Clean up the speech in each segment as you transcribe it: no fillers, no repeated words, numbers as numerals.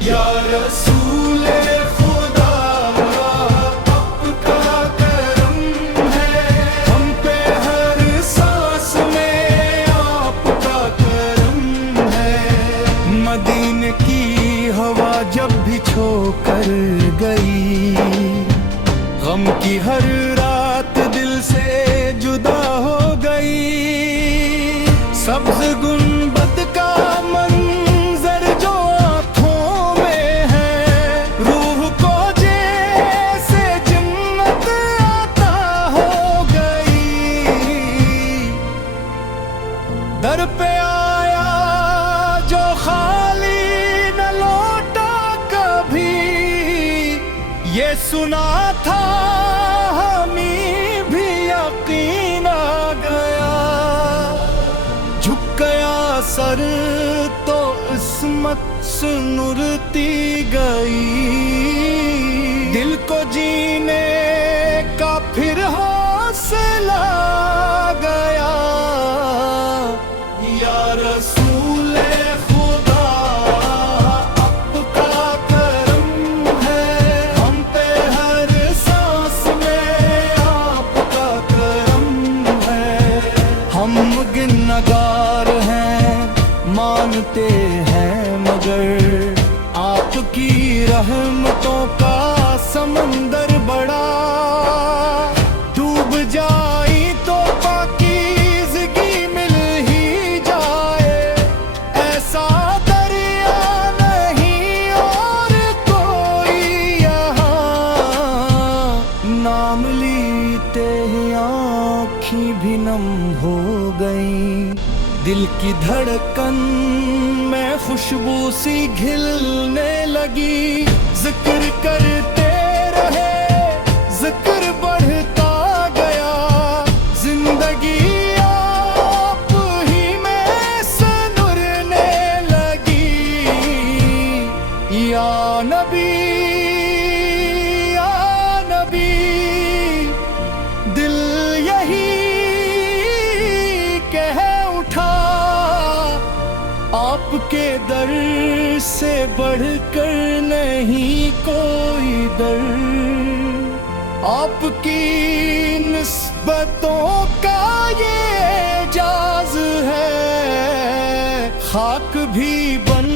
یا رسول خدا آپ کا کرم ہے، ہم پہ ہر سانس میں آپ کا کرم ہے۔ مدینے کی ہوا جب بھی چھو کر گئی، غم کی ہر رات دل سے جدا ہو گئی۔ سبز گنبد کا منظر جو آنکھوں میں ہے، روح کو جیسے جنت عطا ہو گئی۔ در پہ آیا جو خالی نہ لوٹا کبھی، یہ سنا تھا ہمیں بھی یقین آ گیا۔ جھک گیا سر تو عصمت سنرتی گئی، دل کو جینے کا پھر حوصلہ گیا۔ یا رسول خدا آپ کا کرم ہے، ہم پہ ہر سانس میں آپ کا کرم ہے۔ ہم گنہگار ہیں مانتے ہیں، مگر آپ کی رحمتوں کا سمندر بڑا۔ ڈوب جائی تو پاکیزگی مل ہی جائے، ایسا دریا نہیں اور کوئی یہاں۔ نام لیتے ہی آنکھیں بھی نم ہو گئیں، دل کی دھڑکن میں خوشبو سی گھلنے لگی۔ ذکر کرتے رہے، ذکر بڑھتا گیا، زندگی آپ ہی میں سنورنے لگی۔ یا نبی یا نبی، دل یہی کہہ اٹھا، آپ کے در سے بڑھ کر نہیں کوئی در۔ آپ کی نسبتوں کا یہ اعجاز ہے، خاک بھی بن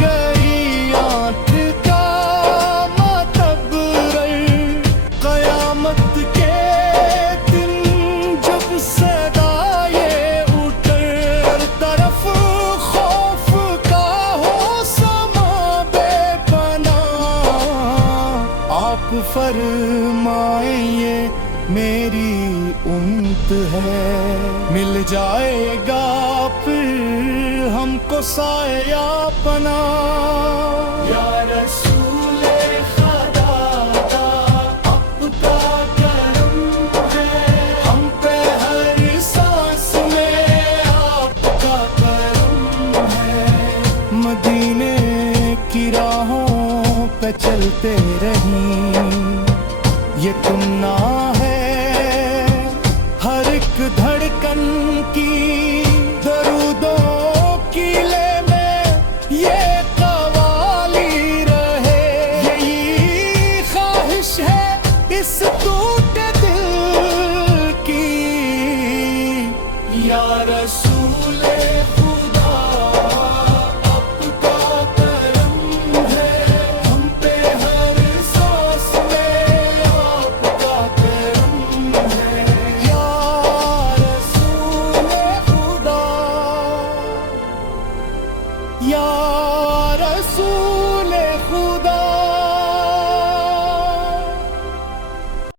گئی آنکھ کا معتبر۔ قیامت کے دن جب صدا یہ اٹھ طرف خوف کا ہو سما بے پناہ، آپ فرمائیں یہ میری امت ہے، مل جائے گا پھر ہم کو سایہ پناہ۔ یا رسول خدا آپ کا کرم ہے، ہم پہ ہر سانس میں آپ کا کرم ہے۔ مدینے کی راہوں پہ چلتے رہیں، یہ تمنا ہے ہر ایک دھڑکن کی، درودوں کی لے میں یہ قوالی رہے۔ یہی خواہش ہے اس ٹوٹے دل کی۔ یا رسول خدا آپ کا کرم ہے، ہم پہ ہر سانس میں آپ کا کرم ہے۔ یا رسول خدا یا رسول